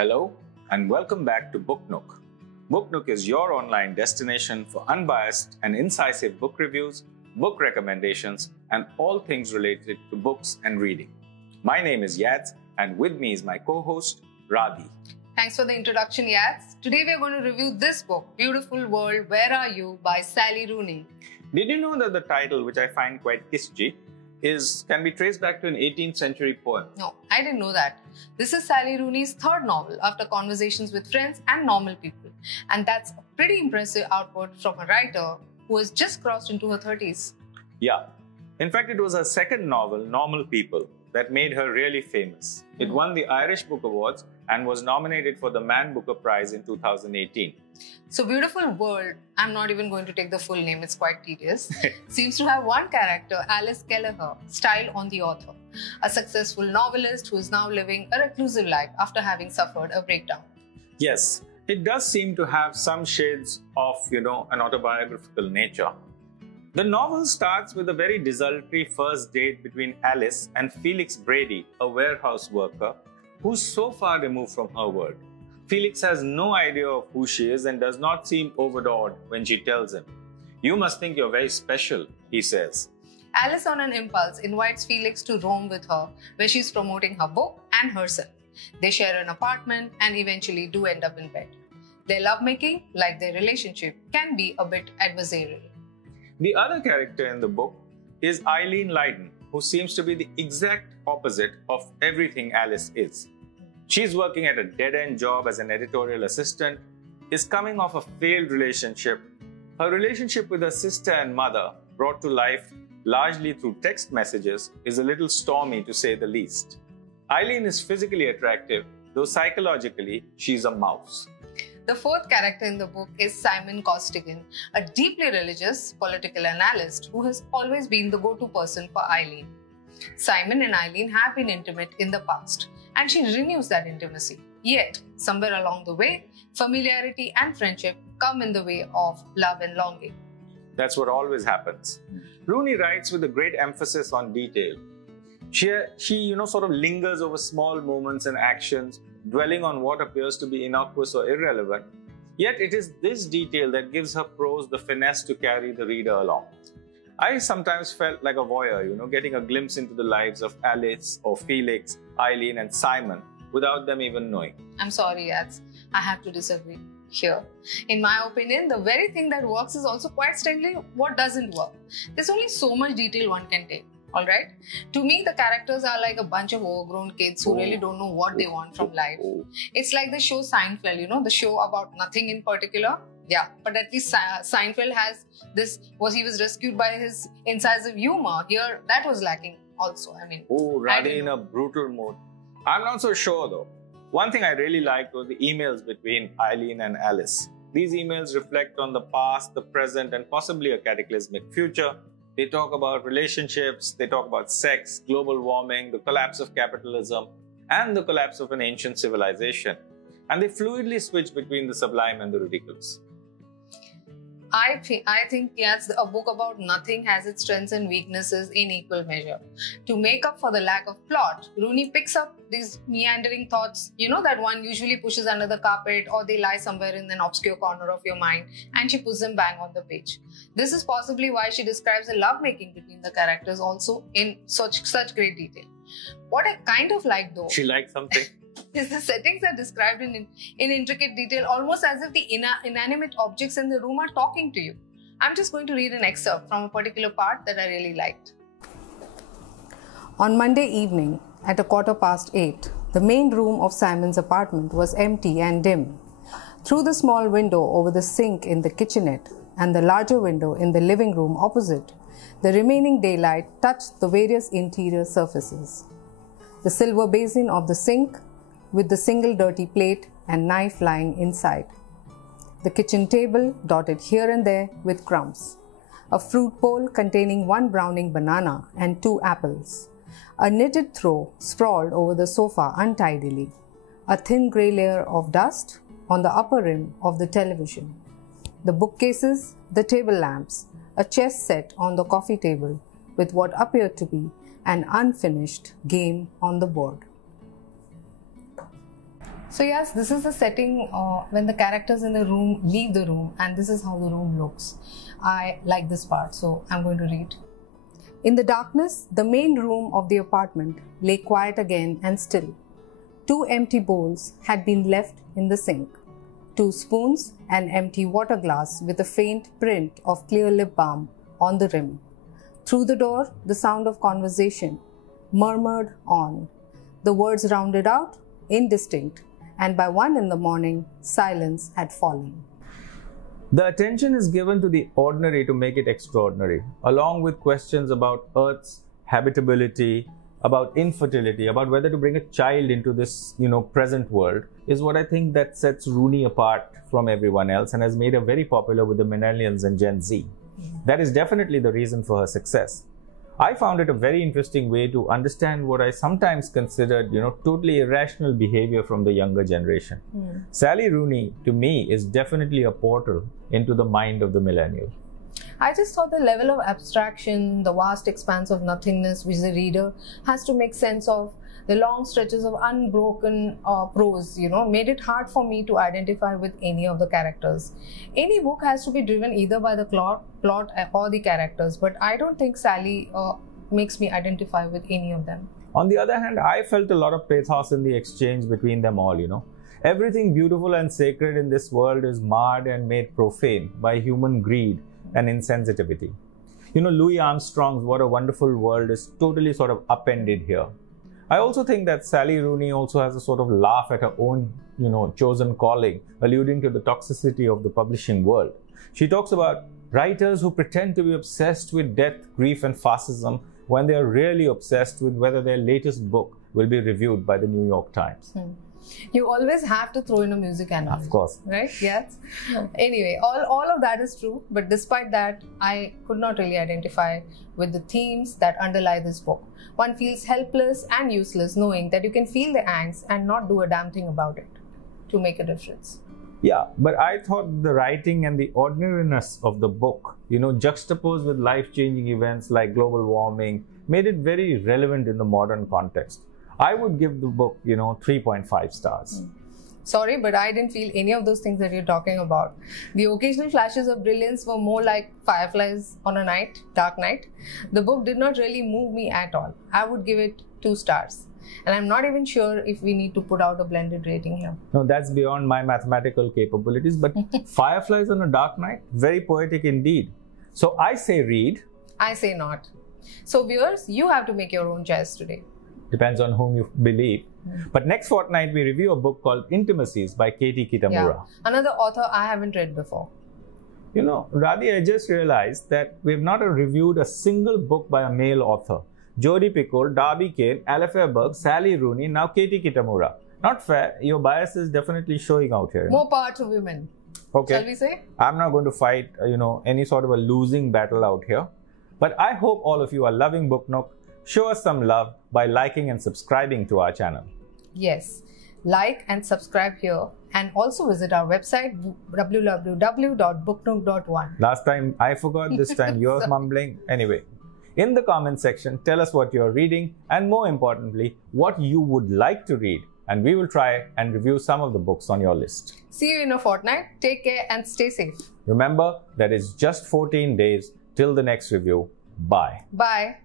Hello and welcome back to Book Nook. Book Nook is your online destination for unbiased and incisive book reviews, book recommendations, and all things related to books and reading. My name is Yats and with me is my co-host Radi. Thanks for the introduction, Yats. Today we are going to review this book, Beautiful World, Where Are You by Sally Rooney. Did you know that the title, which I find quite kitschy, can be traced back to an 18th century poem? No, I didn't know that. This is Sally Rooney's third novel after Conversations with Friends and Normal People. And that's a pretty impressive output from a writer who has just crossed into her 30s. Yeah. In fact, it was her second novel, Normal People, that made her really famous. It won the Irish Book Awards and was nominated for the Man Booker Prize in 2018. So Beautiful World, I'm not even going to take the full name, it's quite tedious, seems to have one character, Alice Kelleher, styled on the author, a successful novelist who is now living a reclusive life after having suffered a breakdown. Yes, it does seem to have some shades of, an autobiographical nature. The novel starts with a very desultory first date between Alice and Felix Brady, a warehouse worker, who's so far removed from her world. Felix has no idea of who she is and does not seem overawed when she tells him. "You must think you're very special," he says. Alice, on an impulse, invites Felix to roam with her, where she's promoting her book and herself. They share an apartment and eventually do end up in bed. Their lovemaking, like their relationship, can be a bit adversarial. The other character in the book is Eileen Lydon, who seems to be the exact opposite of everything Alice is. She's working at a dead-end job as an editorial assistant, is coming off a failed relationship. Her relationship with her sister and mother, brought to life largely through text messages, is a little stormy to say the least. Eileen is physically attractive, though psychologically she's a mouse. The fourth character in the book is Simon Costigan, a deeply religious political analyst who has always been the go-to person for Eileen. Simon and Eileen have been intimate in the past, and she renews that intimacy. Yet, somewhere along the way, familiarity and friendship come in the way of love and longing. That's what always happens. Rooney writes with a great emphasis on detail. She sort of lingers over small moments and actions, dwelling on what appears to be innocuous or irrelevant. Yet it is this detail that gives her prose the finesse to carry the reader along. I sometimes felt like a voyeur, getting a glimpse into the lives of Alice or Felix, Eileen and Simon without them even knowing. I'm sorry, Yats. I have to disagree here. In my opinion, the very thing that works is also quite strangely what doesn't work. There's only so much detail one can take. Alright? To me, the characters are like a bunch of overgrown kids who really don't know what they want from life. It's like the show Seinfeld, the show about nothing in particular. Yeah, but at least Seinfeld has this, he was rescued by his incisive humor. Here, that was lacking also. Radi in a brutal mood. I'm not so sure though. One thing I really liked was the emails between Eileen and Alice. These emails reflect on the past, the present, and possibly a cataclysmic future. They talk about relationships, they talk about sex, global warming, the collapse of capitalism, and the collapse of an ancient civilization. And they fluidly switch between the sublime and the ridiculous. I think, yes, a book about nothing has its strengths and weaknesses in equal measure. To make up for the lack of plot, Rooney picks up these meandering thoughts, that one usually pushes under the carpet or they lie somewhere in an obscure corner of your mind, and she puts them bang on the page. This is possibly why she describes the lovemaking between the characters also in such great detail. What I kind of like though... She likes something. is the settings are described in intricate detail, almost as if the inanimate objects in the room are talking to you. I'm just going to read an excerpt from a particular part that I really liked. On Monday evening, at 8:15, the main room of Simon's apartment was empty and dim. Through the small window over the sink in the kitchenette and the larger window in the living room opposite, the remaining daylight touched the various interior surfaces. The silver basin of the sink, with the single dirty plate and knife lying inside. The kitchen table dotted here and there with crumbs. A fruit bowl containing one browning banana and 2 apples. A knitted throw sprawled over the sofa untidily. A thin grey layer of dust on the upper rim of the television. The bookcases, the table lamps, a chess set on the coffee table with what appeared to be an unfinished game on the board. So yes, this is the setting when the characters in the room leave the room, and this is how the room looks. I like this part, so I'm going to read. In the darkness, the main room of the apartment lay quiet again and still. 2 empty bowls had been left in the sink. 2 spoons, an empty water glass with a faint print of clear lip balm on the rim. Through the door, the sound of conversation murmured on. The words rounded out, indistinct, and by 1 in the morning, silence had fallen. The attention is given to the ordinary to make it extraordinary, along with questions about Earth's habitability, about infertility, about whether to bring a child into this, present world, is what I think that sets Rooney apart from everyone else and has made her very popular with the millennials and Gen Z. That is definitely the reason for her success. I found it a very interesting way to understand what I sometimes considered, totally irrational behavior from the younger generation. Sally Rooney, to me, is definitely a portal into the mind of the millennial. I just thought the level of abstraction, the vast expanse of nothingness which the reader has to make sense of, the long stretches of unbroken prose, made it hard for me to identify with any of the characters. Any book has to be driven either by the plot or the characters, but I don't think Sally makes me identify with any of them. On the other hand, I felt a lot of pathos in the exchange between them all, Everything beautiful and sacred in this world is marred and made profane by human greed and insensitivity. Louis Armstrong's What a Wonderful World is totally sort of upended here. I also think that Sally Rooney also has a sort of laugh at her own, chosen calling, alluding to the toxicity of the publishing world. She talks about writers who pretend to be obsessed with death, grief, and fascism when they are really obsessed with whether their latest book will be reviewed by the New York Times. You always have to throw in a music analogy. Of course. Right? Yes. Anyway, all of that is true. But despite that, I could not really identify with the themes that underlie this book. One feels helpless and useless knowing that you can feel the angst and not do a damn thing about it to make a difference. Yeah, but I thought the writing and the ordinariness of the book, juxtaposed with life-changing events like global warming, made it very relevant in the modern context. I would give the book, 3.5 stars. Sorry, but I didn't feel any of those things that you're talking about. The occasional flashes of brilliance were more like fireflies on a dark night. The book did not really move me at all. I would give it 2 stars. And I'm not even sure if we need to put out a blended rating here. No, that's beyond my mathematical capabilities. But fireflies on a dark night, very poetic indeed. So I say read. I say not. So viewers, you have to make your own choice today. Depends on whom you believe. But next fortnight, we review a book called Intimacies by Katie Kitamura. Yeah. Another author I haven't read before. Radi, I just realized that we have not reviewed a single book by a male author. Jodi Picoult, Darby Kane, Alistair Burke, Sally Rooney, now Katie Kitamura. Not fair. Your bias is definitely showing out here. More power to women. Okay. Shall we say? I'm not going to fight, any sort of a losing battle out here. But I hope all of you are loving Book Nook. Show us some love by liking and subscribing to our channel. Yes, like and subscribe here and also visit our website www.booknook.one. Last time I forgot, this time you're mumbling. Anyway, in the comment section, tell us what you're reading and more importantly, what you would like to read. And we will try and review some of the books on your list. See you in a fortnight. Take care and stay safe. Remember that it's just 14 days till the next review. Bye. Bye.